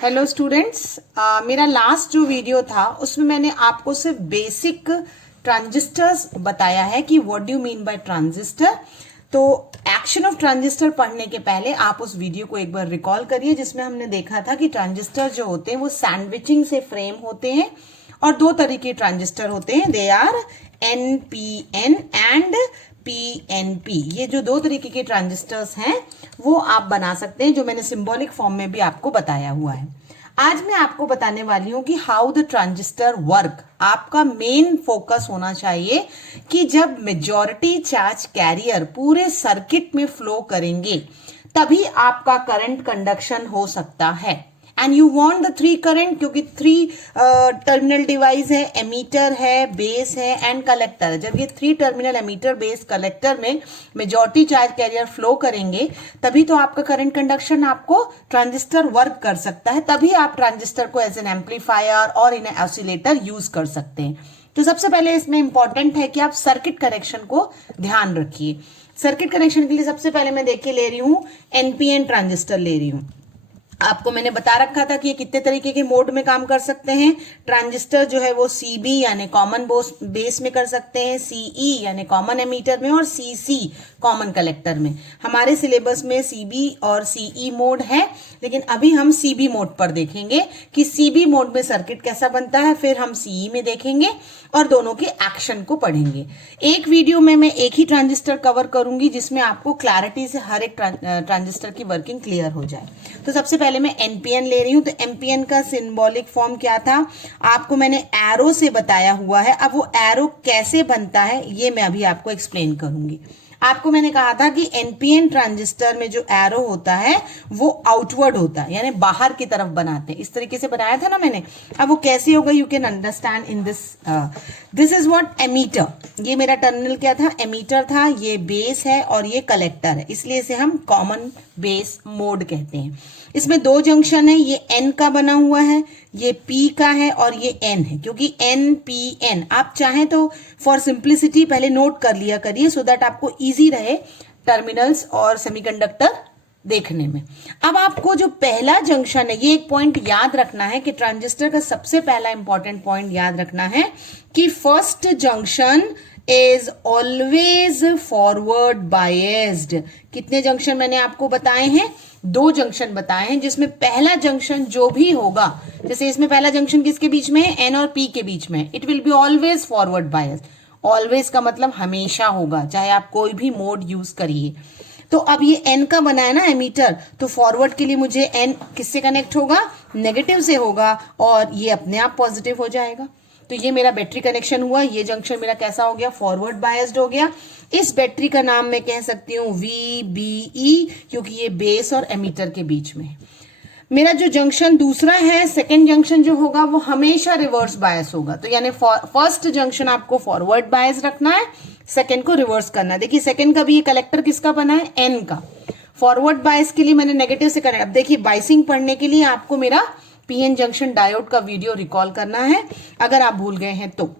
Hello students, मेरा last जो video था उसमें मैंने आपको सिर्फ बेसिक ट्रांजिस्टर्स बताया है कि what do you mean by transistor. तो एक्शन ऑफ ट्रांजिस्टर पढ़ने के पहले आप उस वीडियो को एक बार रिकॉल करिए जिसमें हमने देखा था कि ट्रांजिस्टर जो होते हैं वो सैंडविचिंग से फ्रेम होते हैं और दो तरीके ट्रांजिस्टर होते हैं, they are NPN and PNP। ये जो दो तरीके के ट्रांजिस्टर्स हैं वो आप बना सकते हैं, जो मैंने सिंबॉलिक फॉर्म में भी आपको बताया हुआ है। आज मैं आपको बताने वाली हूं कि हाउ द ट्रांजिस्टर वर्क। आपका मेन फोकस होना चाहिए कि जब मेजॉरिटी चार्ज कैरियर पूरे सर्किट में फ्लो करेंगे तभी आपका करंट कंडक्शन हो सकता है। And you want the three current, क्योंकि थ्री टर्मिनल डिवाइस है, एमीटर है, बेस है एंड कलेक्टर है। जब ये three terminal emitter, base, collector में मेजॉरिटी चार्ज कैरियर फ्लो करेंगे तभी तो आपका करंट कंडक्शन, आपको ट्रांजिस्टर वर्क कर सकता है। तभी आप ट्रांजिस्टर को एज एन एम्पलीफायर और इन ऑसिलेटर यूज कर सकते हैं। तो सबसे पहले इसमें इंपॉर्टेंट है कि आप सर्किट कनेक्शन को ध्यान रखिए। सर्किट कनेक्शन के लिए सबसे पहले मैं देखिए ले रही हूं NPN ट्रांजिस्टर ले रही हूं। आपको मैंने बता रखा था कि ये कितने तरीके के मोड में काम कर सकते हैं। ट्रांजिस्टर जो है वो CB यानी कॉमन बेस में कर सकते हैं, CE यानी कॉमन एमीटर में और CC कॉमन कलेक्टर में। हमारे सिलेबस में CB और CE मोड है, लेकिन अभी हम CB मोड पर देखेंगे कि CB मोड में सर्किट कैसा बनता है। फिर हम CE में देखेंगे और दोनों के एक्शन को पढ़ेंगे। एक वीडियो में मैं एक ही ट्रांजिस्टर कवर करूंगी जिसमें आपको क्लैरिटी से हर एक ट्रांजिस्टर की वर्किंग क्लियर हो जाए। तो सबसे पहले मैं NPN ले रही हूं। तो NPN का सिंबॉलिक फॉर्म क्या था आपको मैंने एरो से बताया हुआ है। अब वो एरो कैसे बनता है ये मैं अभी आपको एक्सप्लेन करूंगी। आपको मैंने कहा था कि NPN ट्रांजिस्टर में जो एरो होता है वो आउटवर्ड होता है, यानी बाहर की तरफ बनाते हैं। इस तरीके से बनाया था ना मैंने। अब वो कैसे होगा you can understand in this is what emitter. ये मेरा टर्मिनल क्या था, एमीटर था। ये बेस है और ये कलेक्टर है, इसलिए इसे हम कॉमन बेस मोड कहते हैं। इसमें दो जंक्शन है, ये N का बना हुआ है, ये P का है और ये N है। क्योंकि NPN आप चाहें तो फॉर सिंप्लिसिटी पहले नोट कर लिया करिए सो दैट आपको इजी रहे टर्मिनल्स और सेमीकंडक्टर देखने में। अब आपको जो पहला जंक्शन है, ये एक पॉइंट याद रखना है कि ट्रांजिस्टर का सबसे पहला इंपॉर्टेंट पॉइंट याद रखना है कि first junction is always forward biased. कितने जंक्शन मैंने आपको बताए हैं? दो जंक्शन बताए हैं, जिसमें पहला जंक्शन जो भी होगा, जैसे इसमें पहला जंक्शन किसके बीच में है, N और P के बीच में, it will be always forward biased. Always का मतलब हमेशा होगा, चाहे आप कोई भी मोड यूज करिए। तो अब ये N का बना है ना एमीटर, तो फॉरवर्ड के लिए मुझे N किससे कनेक्ट होगा, नेगेटिव से होगा, और ये अपने आप पॉजिटिव हो जाएगा। तो ये मेरा बैटरी कनेक्शन हुआ। ये जंक्शन मेरा कैसा हो गया, फॉरवर्ड बायस्ड हो गया। इस बैटरी का नाम मैं कह सकती हूँ VBE, क्योंकि ये बेस और एमीटर के बीच में है। मेरा जो जंक्शन दूसरा है, सेकेंड जंक्शन जो होगा वो हमेशा रिवर्स बायस होगा। तो यानी फर्स्ट जंक्शन आपको फॉरवर्ड बायस रखना है, सेकेंड को रिवर्स करना है। देखिए सेकेंड का भी ये कलेक्टर किसका बना है, N का। फॉरवर्ड बायस के लिए मैंने नेगेटिव से कनेक्ट। अब देखिए बाइसिंग पढ़ने के लिए आपको मेरा PN जंक्शन डायोड का वीडियो रिकॉल करना है, अगर आप भूल गए हैं तो।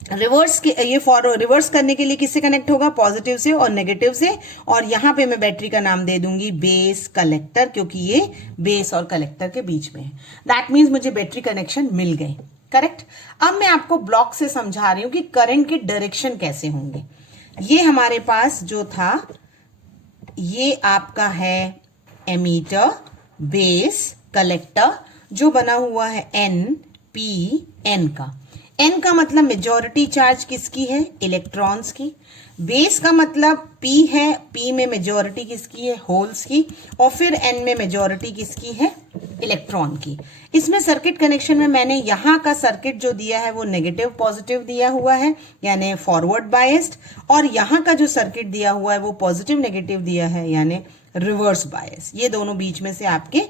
रिवर्स के ये रिवर्स करने के लिए किससे कनेक्ट होगा, पॉजिटिव से और नेगेटिव से। और यहां पे मैं बैटरी का नाम दे दूंगी बेस कलेक्टर, क्योंकि ये बेस और कलेक्टर के बीच में है। दैट मीन्स मुझे बैटरी कनेक्शन मिल गए, करेक्ट। अब मैं आपको ब्लॉक से समझा रही हूं कि करंट के डायरेक्शन कैसे होंगे। ये हमारे पास जो था, ये आपका है एमीटर, बेस, कलेक्टर, जो बना हुआ है NPN का। N का मतलब मेजॉरिटी चार्ज किसकी है, इलेक्ट्रॉन्स की। बेस का मतलब P है, P में मेजॉरिटी किसकी है, होल्स की। और फिर N में मेजॉरिटी किसकी है, इलेक्ट्रॉन की। इसमें सर्किट कनेक्शन में मैंने यहाँ का सर्किट जो दिया है वो नेगेटिव पॉजिटिव दिया हुआ है, यानी फॉरवर्ड बायस्ड। और यहाँ का जो सर्किट दिया हुआ है वो पॉजिटिव नेगेटिव दिया है, यानी रिवर्स बायस। ये दोनों बीच में से आपके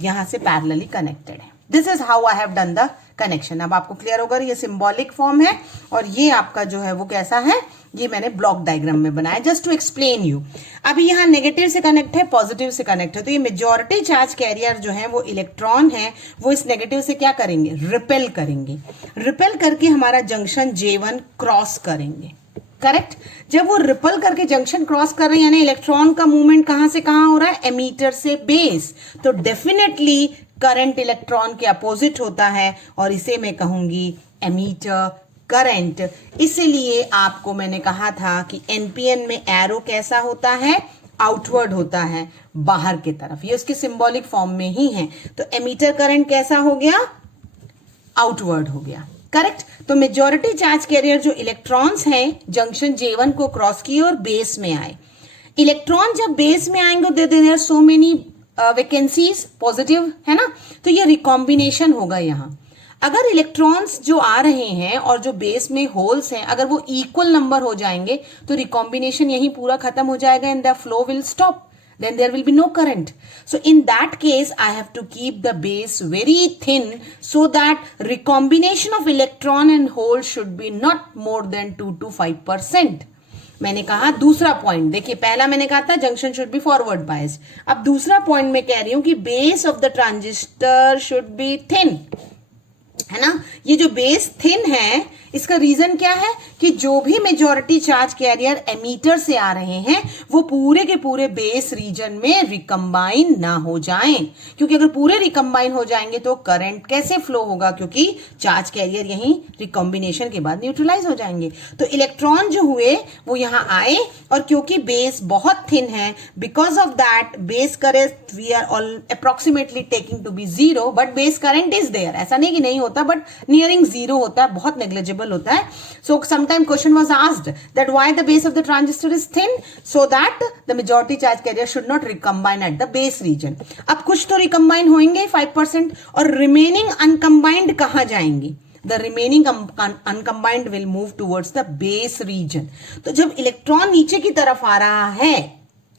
यहां से पैरेलली कनेक्टेड है। This is how I have done the connection. अब आपको क्लियर होगा, ये सिंबॉलिक फॉर्म है और ये आपका जो है वो कैसा है, ये मैंने ब्लॉक डायग्राम में बनाया जस्ट टू एक्सप्लेन यू। अभी यहाँ नेगेटिव से कनेक्ट है, पॉजिटिव से कनेक्ट है, तो ये मेजॉरिटी चार्ज कैरियर जो है वो इलेक्ट्रॉन है, वो इस नेगेटिव से क्या करेंगे, रिपेल करेंगे। रिपेल करके हमारा जंक्शन J1 क्रॉस करेंगे, करेक्ट। जब वो रिपल करके जंक्शन क्रॉस कर रहे हैं, यानी इलेक्ट्रॉन का मूवमेंट कहां से कहां हो रहा है, एमीटर से बेस, तो डेफिनेटली करंट इलेक्ट्रॉन के अपोजिट होता है और इसे मैं कहूंगी एमीटर करंट। इसीलिए आपको मैंने कहा था कि एनपीएन में एरो कैसा होता है, आउटवर्ड होता है, बाहर की तरफ। ये उसके सिंबॉलिक फॉर्म में ही है। तो एमीटर करंट कैसा हो गया, आउटवर्ड हो गया, करेक्ट। तो मेजॉरिटी चार्ज कैरियर जो इलेक्ट्रॉन्स हैं जंक्शन J1 को क्रॉस किए और बेस में आए। इलेक्ट्रॉन जब बेस में आएंगे there are so many vacancies positive, है ना, तो ये रिकॉम्बिनेशन होगा। यहां अगर इलेक्ट्रॉन्स जो आ रहे हैं और जो बेस में होल्स हैं अगर वो इक्वल नंबर हो जाएंगे तो रिकॉम्बिनेशन यही पूरा खत्म हो जाएगा and the flow will stop, then there will be no current. So in that case I have to keep the base very thin so that recombination of electron and hole should be not more than 2 to 5%. मैंने कहा दूसरा point देखिए, पहला मैंने कहा था junction should be forward biased, अब दूसरा पॉइंट मैं कह रही हूं कि base of the transistor should be thin, है ना। ये जो बेस थिन है इसका रीजन क्या है कि जो भी मेजॉरिटी चार्ज कैरियर एमीटर से आ रहे हैं वो पूरे के पूरे बेस रीजन में रिकम्बाइन ना हो जाएं, क्योंकि अगर पूरे रिकम्बाइन हो जाएंगे तो करंट कैसे फ्लो होगा, क्योंकि चार्ज कैरियर यहीं रिकॉम्बिनेशन के बाद न्यूट्रलाइज हो जाएंगे। तो इलेक्ट्रॉन जो हुए वो यहां आए और क्योंकि बेस बहुत थिन है, because of that base current we are all approximately taking to be 0, but base current is there, ऐसा नहीं कि नहीं होता, बट नियरिंग 0 होता है, बहुत नेग्लिजिबल होता है। So sometime question was asked that why the base of the transistor is thin, so that the majority charge carrier should not recombine at the base region. अब कुछ तो recombine होंगे 5% और remaining uncombined कहाँ जाएंगे? The remaining uncombined will move towards the base region. तो जब electron नीचे की तरफ आ रहा है,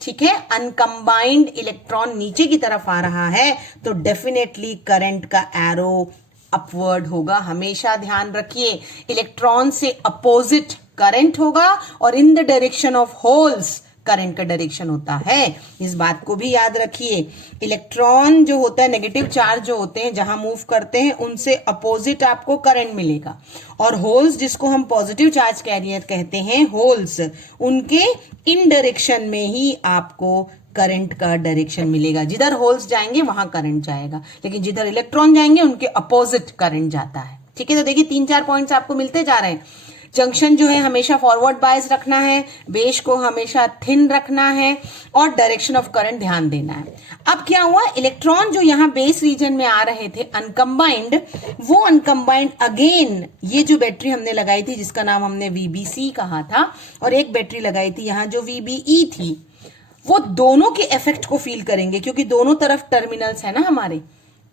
ठीक है, अनकम्बाइंड इलेक्ट्रॉन नीचे की तरफ आ रहा है तो डेफिनेटली करंट का एरो अपवर्ड होगा। हमेशा ध्यान रखिए इलेक्ट्रॉन से अपोजिट करंट होगा और in the direction of holes current का डायरेक्शन होता है, इस बात को भी याद रखिए। इलेक्ट्रॉन जो होता है नेगेटिव चार्ज जो होते हैं जहां मूव करते हैं उनसे अपोजिट आपको करंट मिलेगा और होल्स जिसको हम पॉजिटिव चार्ज कैरियर कहते हैं होल्स, उनके इन डायरेक्शन में ही आपको करंट का डायरेक्शन मिलेगा। जिधर होल्स जाएंगे वहां करंट जाएगा, लेकिन जिधर इलेक्ट्रॉन जाएंगे उनके अपोजिट करंट जाता है। ठीक है, तो देखिए 3-4 पॉइंट्स आपको मिलते जा रहे हैं। जंक्शन जो है हमेशा फॉरवर्ड बायस रखना है, बेस को हमेशा थिन रखना है और डायरेक्शन ऑफ करंट ध्यान देना है। अब क्या हुआ, इलेक्ट्रॉन जो यहाँ बेस रीजन में आ रहे थे अनकम्बाइंड, वो अनकम्बाइंड अगेन ये जो बैटरी हमने लगाई थी जिसका नाम हमने VBC कहा था और एक बैटरी लगाई थी यहाँ जो VBE थी, वो दोनों के इफेक्ट को फील करेंगे क्योंकि दोनों तरफ टर्मिनल्स है ना हमारे।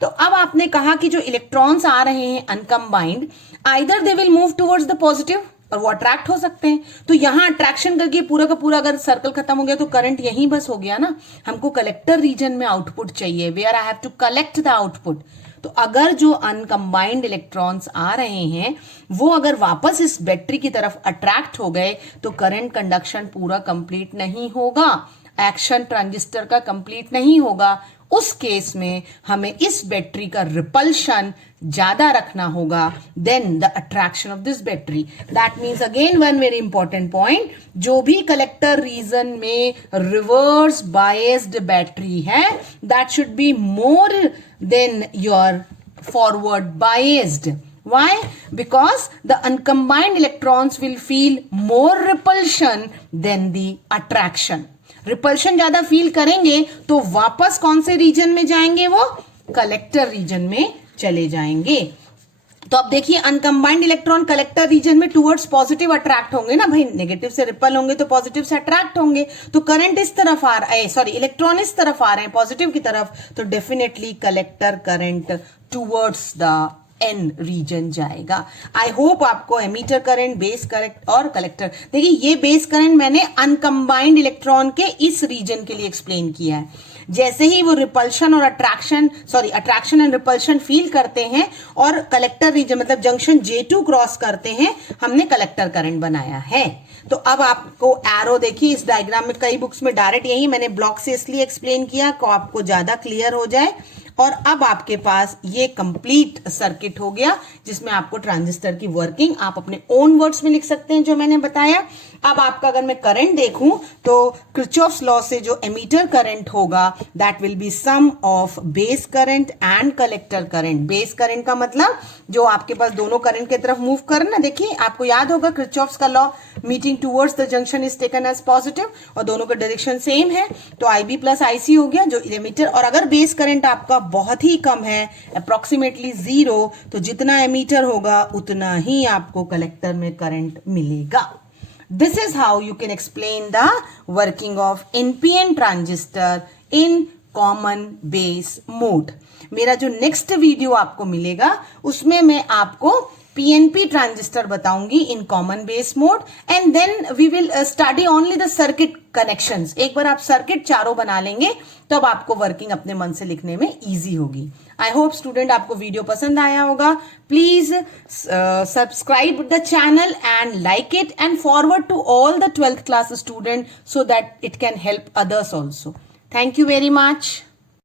तो अब आपने कहा कि जो इलेक्ट्रॉन्स आ रहे हैं uncombined, either they will move towards the positive और वो अट्रैक्ट हो सकते हैं। तो यहां अट्रैक्शन करके पूरा का पूरा अगर सर्कल खत्म हो गया तो करंट यहीं बस हो गया ना। हमको कलेक्टर रीजन में आउटपुट चाहिए, where I have to collect the output. तो अगर जो अनकम्बाइंड इलेक्ट्रॉन्स आ रहे हैं वो अगर वापस इस बैटरी की तरफ अट्रैक्ट हो गए तो करंट कंडक्शन पूरा कंप्लीट नहीं होगा, एक्शन ट्रांजिस्टर का कंप्लीट नहीं होगा। उस केस में हमें इस बैटरी का रिपल्शन ज्यादा रखना होगा than the attraction of this battery. That means again one very important point, जो भी कलेक्टर रीजन में रिवर्स बायस्ड बैटरी है that should be more than your forward biased. Why? Because the uncombined electrons will feel more repulsion than the attraction. Repulsion ज्यादा feel करेंगे तो वापस कौन से रीजन में जाएंगे, वो कलेक्टर रीजन में चले जाएंगे। तो अब देखिए अनकम्बाइंड इलेक्ट्रॉन कलेक्टर रीजन में टुवर्ड्स पॉजिटिव अट्रैक्ट होंगे ना भाई, नेगेटिव से रिपल होंगे तो पॉजिटिव से अट्रैक्ट होंगे। तो करंट इस तरफ आ रहा है, सॉरी इलेक्ट्रॉन इस तरफ आ रहे हैं पॉजिटिव की तरफ, तो definitely collector current towards the N region जाएगा। आई होप आपको एमीटर करंट, बेस करंट और कलेक्टर, देखिए ये बेस करंट मैंने अनकम्बाइंड इलेक्ट्रॉन के इस रीजन के लिए एक्सप्लेन किया है। जैसे ही वो रिपल्शन और अट्रैक्शन एंड रिपल्शन फील करते हैं और कलेक्टर रीजन मतलब जंक्शन J2 क्रॉस करते हैं, हमने कलेक्टर करंट बनाया है। तो अब आपको एरो देखिए इस डायग्राम में, कई बुक्स में डायरेक्ट यही मैंने ब्लॉक से इसलिए एक्सप्लेन किया को आपको ज्यादा क्लियर हो जाए। और अब आपके पास ये कंप्लीट सर्किट हो गया जिसमें आपको ट्रांजिस्टर की वर्किंग आप अपने ओन वर्ड्स में लिख सकते हैं जो मैंने बताया। अब आपका अगर मैं करंट देखूं तो किरचॉफ्स लॉ से जो एमीटर करंट होगा that will be sum of base current and collector current. Base current का मतलब जो आपके पास दोनों करंट की तरफ मूव कर ना, देखिए आपको याद होगा किरचॉफ्स का law, meeting towards the junction is taken as positive और दोनों का डायरेक्शन सेम है, तो IB प्लस IC हो गया जो एमीटर। और अगर बेस करंट आपका बहुत ही कम है, अप्रोक्सीमेटली 0, तो जितना एमीटर होगा उतना ही आपको कलेक्टर में करंट मिलेगा। This is how you can explain the working of NPN transistor in common base mode। मेरा जो नेक्स्ट वीडियो आपको मिलेगा उसमें मैं आपको PNP ट्रांजिस्टर बताऊंगी in common base mode, and then we will study only the circuit connections. एक बार आप सर्किट चारों बना लेंगे तब आपको वर्किंग अपने मन से लिखने में इजी होगी। आई होप स्टूडेंट आपको वीडियो पसंद आया होगा। Please subscribe the channel and like it and forward to all the 12th class student so that it can help others also. Thank you very much.